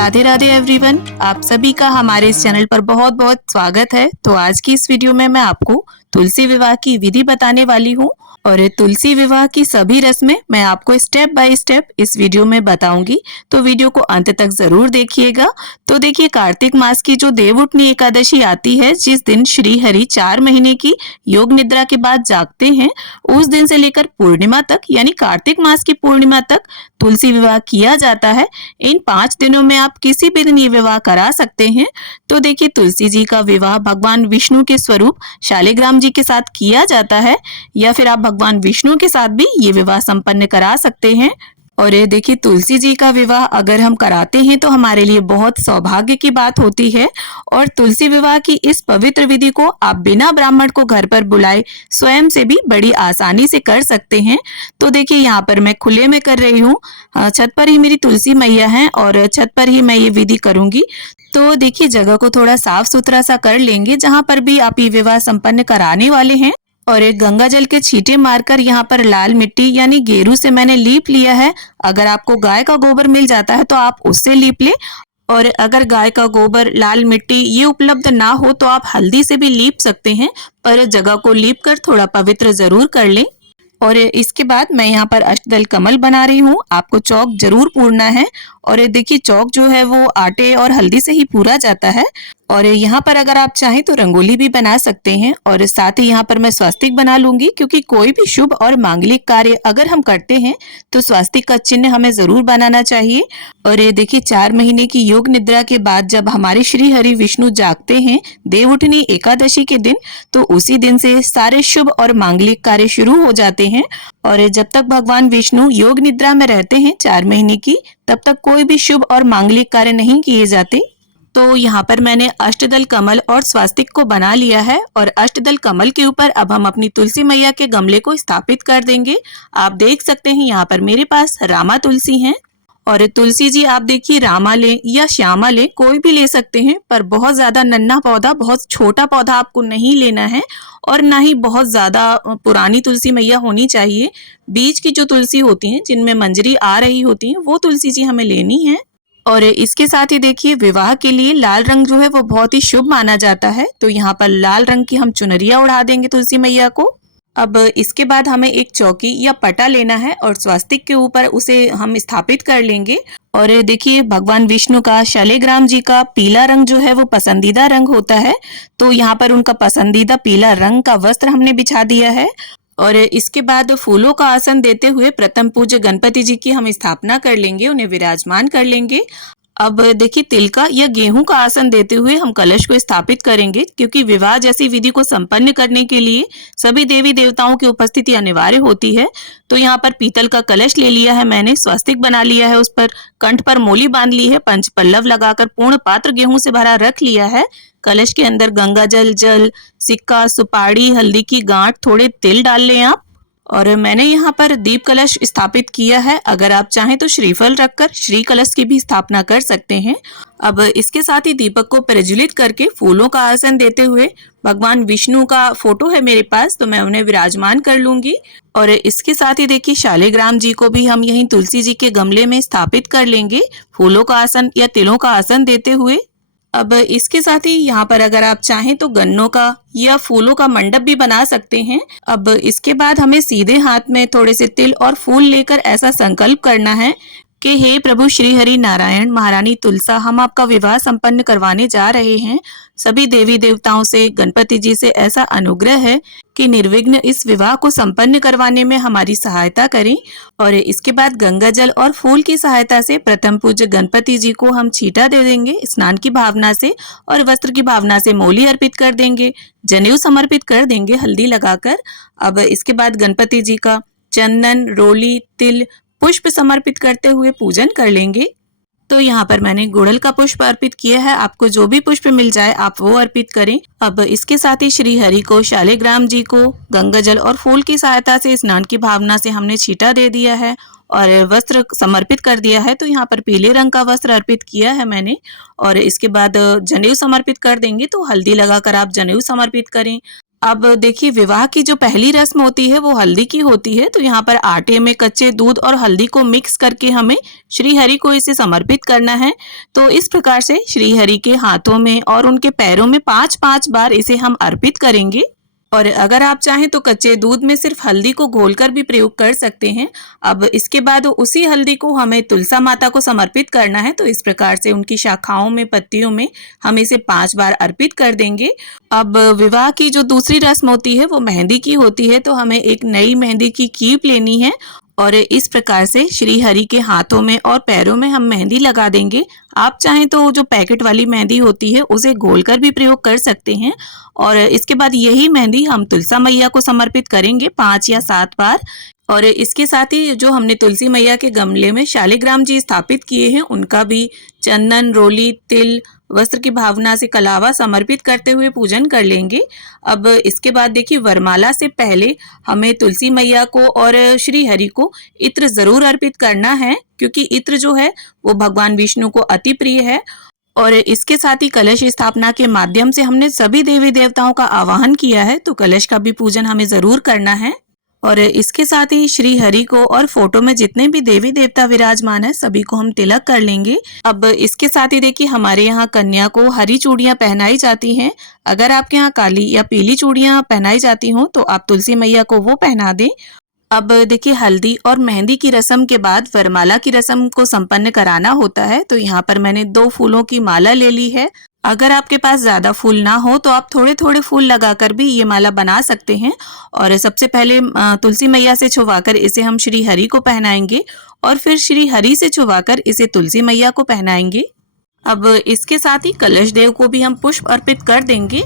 Radhe Radhe everyone, आप सभी का हमारे इस चैनल पर बहुत बहुत स्वागत है। तो आज की इस वीडियो में मैं आपको तुलसी विवाह की विधि बताने वाली हूँ और तुलसी विवाह की सभी रस्में मैं आपको स्टेप बाय स्टेप इस वीडियो में बताऊंगी, तो वीडियो को अंत तक जरूर देखिएगा। तो देखिए, कार्तिक मास की जो देवउठनी एकादशी आती है, जिस दिन श्री हरि 4 महीने की योग निद्रा के बाद जागते हैं, उस दिन से लेकर पूर्णिमा तक यानी कार्तिक मास की पूर्णिमा तक तुलसी विवाह किया जाता है। इन 5 दिनों में आप किसी भी दिन ये विवाह करा सकते हैं। तो देखिए, तुलसी जी का विवाह भगवान विष्णु के स्वरूप शालिग्राम जी के साथ किया जाता है, या फिर आप भगवान विष्णु के साथ भी ये विवाह संपन्न करा सकते हैं। और ये देखिए, तुलसी जी का विवाह अगर हम कराते हैं तो हमारे लिए बहुत सौभाग्य की बात होती है। और तुलसी विवाह की इस पवित्र विधि को आप बिना ब्राह्मण को घर पर बुलाए स्वयं से भी बड़ी आसानी से कर सकते हैं। तो देखिए, यहाँ पर मैं खुले में कर रही हूँ, छत पर ही मेरी तुलसी मैया है और छत पर ही मैं ये विधि करूंगी। तो देखिए, जगह को थोड़ा साफ सुथरा सा कर लेंगे जहाँ पर भी आप ये विवाह संपन्न कराने वाले हैं। और एक गंगा जल के छींटे मारकर यहाँ पर लाल मिट्टी यानी गेरू से मैंने लीप लिया है। अगर आपको गाय का गोबर मिल जाता है तो आप उससे लीप ले, और अगर गाय का गोबर, लाल मिट्टी ये उपलब्ध ना हो तो आप हल्दी से भी लीप सकते हैं, पर जगह को लीप कर थोड़ा पवित्र जरूर कर लें। और इसके बाद मैं यहाँ पर अष्टदल कमल बना रही हूँ। आपको चौक जरूर पूरना है, और देखिए, चौक जो है वो आटे और हल्दी से ही पूरा जाता है। और यहाँ पर अगर आप चाहें तो रंगोली भी बना सकते हैं, और साथ ही यहाँ पर मैं स्वास्तिक बना लूंगी, क्योंकि कोई भी शुभ और मांगलिक कार्य अगर हम करते हैं तो स्वास्तिक का चिन्ह हमें जरूर बनाना चाहिए। और ये देखिए, 4 महीने की योग निद्रा के बाद जब हमारे श्री हरि विष्णु जागते हैं देवउठनी एकादशी के दिन, तो उसी दिन से सारे शुभ और मांगलिक कार्य शुरू हो जाते हैं। और जब तक भगवान विष्णु योग निद्रा में रहते हैं 4 महीने की, तब तक कोई भी शुभ और मांगलिक कार्य नहीं किए जाते। तो यहाँ पर मैंने अष्टदल कमल और स्वास्तिक को बना लिया है, और अष्टदल कमल के ऊपर अब हम अपनी तुलसी मैया के गमले को स्थापित कर देंगे। आप देख सकते हैं यहाँ पर मेरे पास रामा तुलसी हैं, और तुलसी जी आप देखिए, रामा लें या श्यामा लें, कोई भी ले सकते हैं, पर बहुत ज्यादा नन्हा पौधा, बहुत छोटा पौधा आपको नहीं लेना है, और ना ही बहुत ज्यादा पुरानी तुलसी मैया होनी चाहिए। बीच की जो तुलसी होती हैं, जिनमें मंजरी आ रही होती है, वो तुलसी जी हमें लेनी है। और इसके साथ ही देखिए, विवाह के लिए लाल रंग जो है वो बहुत ही शुभ माना जाता है, तो यहाँ पर लाल रंग की हम चुनरिया उड़ा देंगे तुलसी मैया को। अब इसके बाद हमें एक चौकी या पटा लेना है, और स्वास्तिक के ऊपर उसे हम स्थापित कर लेंगे। और देखिए, भगवान विष्णु का, शालिग्राम जी का पीला रंग जो है वो पसंदीदा रंग होता है, तो यहाँ पर उनका पसंदीदा पीला रंग का वस्त्र हमने बिछा दिया है। और इसके बाद फूलों का आसन देते हुए प्रथम पूज्य गणपति जी की हम स्थापना कर लेंगे, उन्हें विराजमान कर लेंगे। अब देखिए, तिल का या गेहूं का आसन देते हुए हम कलश को स्थापित करेंगे, क्योंकि विवाह जैसी विधि को संपन्न करने के लिए सभी देवी देवताओं की उपस्थिति अनिवार्य होती है। तो यहाँ पर पीतल का कलश ले लिया है मैंने, स्वास्तिक बना लिया है, उस पर कंठ पर मोली बांध ली है, पंच पल्लव लगाकर पूर्ण पात्र गेहूं से भरा रख लिया है। कलश के अंदर गंगा जल, सिक्का, सुपारी, हल्दी की गांठ, थोड़े तिल डाल लें आप। और मैंने यहाँ पर दीप कलश स्थापित किया है। अगर आप चाहें तो श्रीफल रखकर श्री कलश की भी स्थापना कर सकते हैं। अब इसके साथ ही दीपक को प्रज्वलित करके फूलों का आसन देते हुए, भगवान विष्णु का फोटो है मेरे पास, तो मैं उन्हें विराजमान कर लूंगी। और इसके साथ ही देखिए, शालिग्राम जी को भी हम यहीं तुलसी जी के गमले में स्थापित कर लेंगे, फूलों का आसन या तिलों का आसन देते हुए। अब इसके साथ ही यहाँ पर अगर आप चाहें तो गन्नों का या फूलों का मंडप भी बना सकते हैं। अब इसके बाद हमें सीधे हाथ में थोड़े से तिल और फूल लेकर ऐसा संकल्प करना है कि हे प्रभु श्री हरि नारायण महारानी तुलसा, हम आपका विवाह संपन्न करवाने जा रहे हैं। सभी देवी देवताओं से, गणपति जी से ऐसा अनुग्रह है कि निर्विघ्न इस विवाह को संपन्न करवाने में हमारी सहायता करें। और इसके बाद गंगा जल और फूल की सहायता से प्रथम पूज्य गणपति जी को हम छींटा दे देंगे स्नान की भावना से, और वस्त्र की भावना से मोली अर्पित कर देंगे, जनेऊ समर्पित कर देंगे हल्दी लगाकर। अब इसके बाद गणपति जी का चंदन, रोली, तिल, पुष्प समर्पित करते हुए पूजन कर लेंगे। तो यहाँ पर मैंने गुड़हल का पुष्प अर्पित किया है, आपको जो भी पुष्प मिल जाए आप वो अर्पित करें। अब इसके साथ ही श्री हरि को, शालिग्राम जी को गंगा जल और फूल की सहायता से स्नान की भावना से हमने छींटा दे दिया है और वस्त्र समर्पित कर दिया है। तो यहाँ पर पीले रंग का वस्त्र अर्पित किया है मैंने। और इसके बाद जनेऊ समर्पित कर देंगे, तो हल्दी लगाकर आप जनेऊ समर्पित करें। अब देखिए, विवाह की जो पहली रस्म होती है वो हल्दी की होती है। तो यहाँ पर आटे में कच्चे दूध और हल्दी को मिक्स करके हमें श्री हरि को इसे समर्पित करना है। तो इस प्रकार से श्री हरि के हाथों में और उनके पैरों में 5-5 बार इसे हम अर्पित करेंगे। और अगर आप चाहें तो कच्चे दूध में सिर्फ हल्दी को घोलकर भी प्रयोग कर सकते हैं। अब इसके बाद उसी हल्दी को हमें तुलसा माता को समर्पित करना है। तो इस प्रकार से उनकी शाखाओं में, पत्तियों में हम इसे 5 बार अर्पित कर देंगे। अब विवाह की जो दूसरी रस्म होती है वो मेहंदी की होती है। तो हमें एक नई मेहंदी की कीप लेनी है और इस प्रकार से श्री हरि के हाथों में और पैरों में हम मेहंदी लगा देंगे। आप चाहें तो जो पैकेट वाली मेहंदी होती है उसे घोलकर भी प्रयोग कर सकते हैं। और इसके बाद यही मेहंदी हम तुलसा मैया को समर्पित करेंगे 5 या 7 बार। और इसके साथ ही जो हमने तुलसी मैया के गमले में शालिग्राम जी स्थापित किए हैं उनका भी चंदन, रोली, तिल, वस्त्र की भावना से कलावा समर्पित करते हुए पूजन कर लेंगे। अब इसके बाद देखिए, वरमाला से पहले हमें तुलसी मैया को और श्री हरि को इत्र जरूर अर्पित करना है, क्योंकि इत्र जो है वो भगवान विष्णु को अति प्रिय है। और इसके साथ ही कलश स्थापना के माध्यम से हमने सभी देवी देवताओं का आवाहन किया है, तो कलश का भी पूजन हमें जरूर करना है। और इसके साथ ही श्री हरि को और फोटो में जितने भी देवी देवता विराजमान है सभी को हम तिलक कर लेंगे। अब इसके साथ ही देखिए, हमारे यहाँ कन्या को हरी चूड़ियां पहनाई जाती हैं। अगर आपके यहाँ काली या पीली चूड़ियां पहनाई जाती हों तो आप तुलसी मैया को वो पहना दें। अब देखिए, हल्दी और मेहंदी की रस्म के बाद वरमाला की रस्म को संपन्न कराना होता है। तो यहाँ पर मैंने 2 फूलों की माला ले ली है। अगर आपके पास ज्यादा फूल ना हो तो आप थोड़े थोड़े फूल लगाकर भी ये माला बना सकते हैं। और सबसे पहले तुलसी मैया से छुवाकर इसे हम श्री हरि को पहनाएंगे और फिर श्री हरि से छुवाकर इसे तुलसी मैया को पहनाएंगे। अब इसके साथ ही कलश देव को भी हम पुष्प अर्पित कर देंगे।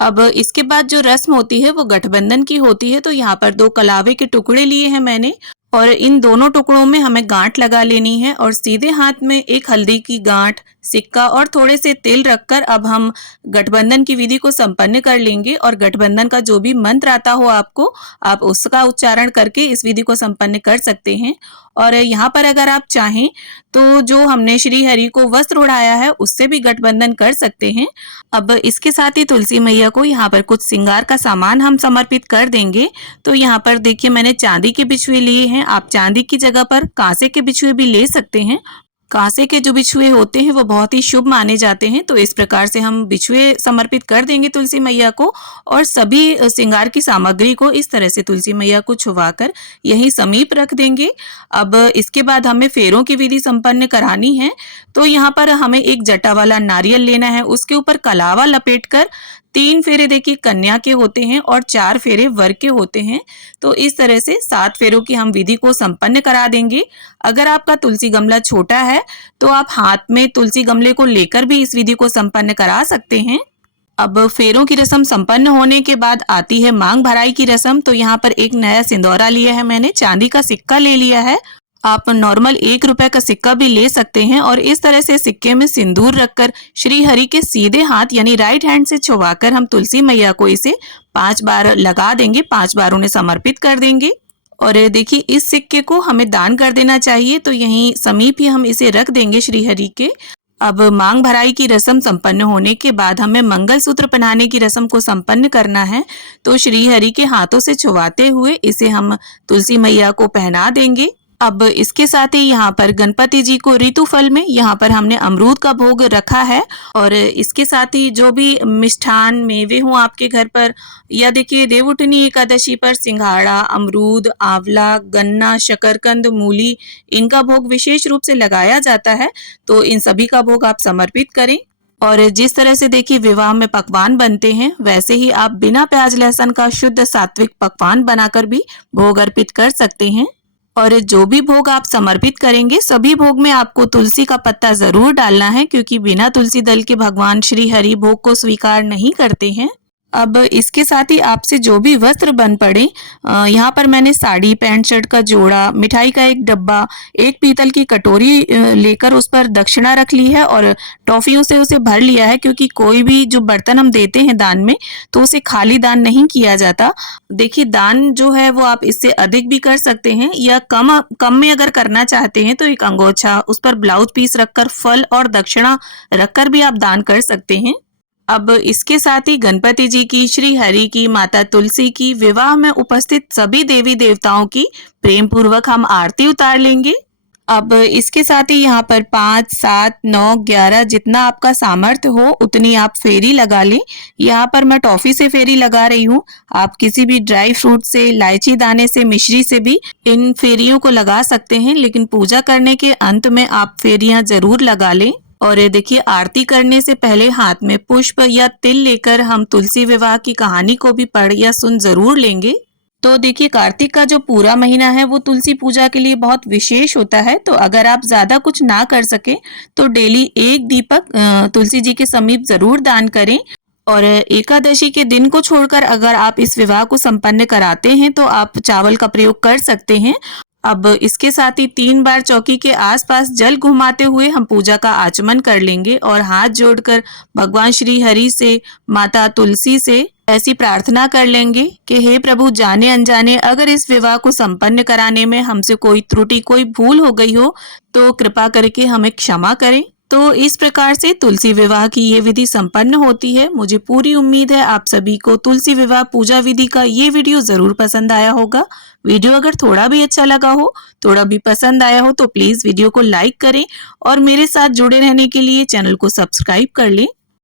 अब इसके बाद जो रस्म होती है वो गठबंधन की होती है। तो यहाँ पर 2 कलावे के टुकड़े लिए हैं मैंने और इन दोनों टुकड़ों में हमें गांठ लगा लेनी है और सीधे हाथ में एक हल्दी की गांठ, सिक्का और थोड़े से तिल रखकर अब हम गठबंधन की विधि को संपन्न कर लेंगे। और गठबंधन का जो भी मंत्र आता हो आपको, आप उसका उच्चारण करके इस विधि को संपन्न कर सकते हैं। और यहाँ पर अगर आप चाहें तो जो हमने श्री हरि को वस्त्र उड़ाया है उससे भी गठबंधन कर सकते हैं। अब इसके साथ ही तुलसी मैया को यहाँ पर कुछ श्रृंगार का सामान हम समर्पित कर देंगे। तो यहाँ पर देखिए, मैंने चांदी के बिछुए लिए हैं। आप चांदी की जगह पर कांसे के बिछुए भी ले सकते हैं। कांसे के जो बिछुए होते हैं वो बहुत ही शुभ माने जाते हैं। तो इस प्रकार से हम बिछुए समर्पित कर देंगे तुलसी मैया को और सभी श्रृंगार की सामग्री को इस तरह से तुलसी मैया को छुवाकर यहीं समीप रख देंगे। अब इसके बाद हमें फेरों की विधि संपन्न करानी है। तो यहाँ पर हमें एक जटा वाला नारियल लेना है, उसके ऊपर कलावा लपेटकर 3 फेरे देखिए कन्या के होते हैं और 4 फेरे वर के होते हैं। तो इस तरह से 7 फेरों की हम विधि को संपन्न करा देंगे। अगर आपका तुलसी गमला छोटा है तो आप हाथ में तुलसी गमले को लेकर भी इस विधि को संपन्न करा सकते हैं। अब फेरों की रस्म संपन्न होने के बाद आती है मांग भराई की रस्म। तो यहाँ पर एक नया सिंदूरा लिया है मैंने, चांदी का सिक्का ले लिया है। आप नॉर्मल 1 रुपए का सिक्का भी ले सकते हैं और इस तरह से सिक्के में सिंदूर रखकर श्री हरि के सीधे हाथ यानी राइट हैंड से छुवाकर हम तुलसी मैया को इसे 5 बार लगा देंगे, 5 बार उन्हें समर्पित कर देंगे। और देखिए, इस सिक्के को हमें दान कर देना चाहिए। तो यहीं समीप ही हम इसे रख देंगे श्री हरि के। अब मांग भराई की रस्म संपन्न होने के बाद हमें मंगलसूत्र पहनाने की रस्म को संपन्न करना है। तो श्री हरि के हाथों से छुवाते हुए इसे हम तुलसी मैया को पहना देंगे। अब इसके साथ ही यहाँ पर गणपति जी को ऋतु फल में यहाँ पर हमने अमरूद का भोग रखा है। और इसके साथ ही जो भी मिष्ठान मेवे हों आपके घर पर, या देखिए देवउठनी एकादशी पर सिंघाड़ा, अमरूद, आंवला, गन्ना, शकरकंद, मूली, इनका भोग विशेष रूप से लगाया जाता है। तो इन सभी का भोग आप समर्पित करें। और जिस तरह से देखिए विवाह में पकवान बनते हैं वैसे ही आप बिना प्याज लहसुन का शुद्ध सात्विक पकवान बनाकर भी भोग अर्पित कर सकते हैं। और जो भी भोग आप समर्पित करेंगे सभी भोग में आपको तुलसी का पत्ता जरूर डालना है, क्योंकि बिना तुलसी दल के भगवान श्री हरि भोग को स्वीकार नहीं करते हैं। अब इसके साथ ही आपसे जो भी वस्त्र बन पड़े, यहाँ पर मैंने साड़ी, पैंट शर्ट का जोड़ा, मिठाई का एक डब्बा, एक पीतल की कटोरी लेकर उस पर दक्षिणा रख ली है और टॉफियों से उसे भर लिया है, क्योंकि कोई भी जो बर्तन हम देते हैं दान में तो उसे खाली दान नहीं किया जाता। देखिए, दान जो है वो आप इससे अधिक भी कर सकते हैं या कम में अगर करना चाहते हैं तो एक अंगोछा, उस पर ब्लाउज पीस रखकर, फल और दक्षिणा रखकर भी आप दान कर सकते हैं। अब इसके साथ ही गणपति जी की, श्री हरि की, माता तुलसी की, विवाह में उपस्थित सभी देवी देवताओं की प्रेम पूर्वक हम आरती उतार लेंगे। अब इसके साथ ही यहाँ पर 5, 7, 9, 11 जितना आपका सामर्थ्य हो उतनी आप फेरी लगा लें। यहाँ पर मैं टॉफी से फेरी लगा रही हूँ। आप किसी भी ड्राई फ्रूट से, इलायची दाने से, मिश्री से भी इन फेरियों को लगा सकते हैं, लेकिन पूजा करने के अंत में आप फेरियां जरूर लगा लें। और ये देखिए, आरती करने से पहले हाथ में पुष्प या तिल लेकर हम तुलसी विवाह की कहानी को भी पढ़ या सुन जरूर लेंगे। तो देखिए, कार्तिक का जो पूरा महीना है वो तुलसी पूजा के लिए बहुत विशेष होता है। तो अगर आप ज्यादा कुछ ना कर सके तो डेली एक दीपक तुलसी जी के समीप जरूर दान करें। और एकादशी के दिन को छोड़कर अगर आप इस विवाह को संपन्न कराते हैं तो आप चावल का प्रयोग कर सकते हैं। अब इसके साथ ही 3 बार चौकी के आसपास जल घुमाते हुए हम पूजा का आचमन कर लेंगे और हाथ जोड़कर भगवान श्री हरि से, माता तुलसी से ऐसी प्रार्थना कर लेंगे कि हे प्रभु, जाने अनजाने अगर इस विवाह को संपन्न कराने में हमसे कोई त्रुटि, कोई भूल हो गई हो तो कृपा करके हमें क्षमा करें। तो इस प्रकार से तुलसी विवाह की ये विधि संपन्न होती है। मुझे पूरी उम्मीद है आप सभी को तुलसी विवाह पूजा विधि का ये वीडियो जरूर पसंद आया होगा। वीडियो अगर थोड़ा भी अच्छा लगा हो, थोड़ा भी पसंद आया हो तो प्लीज वीडियो को लाइक करें और मेरे साथ जुड़े रहने के लिए चैनल को सब्सक्राइब कर लें।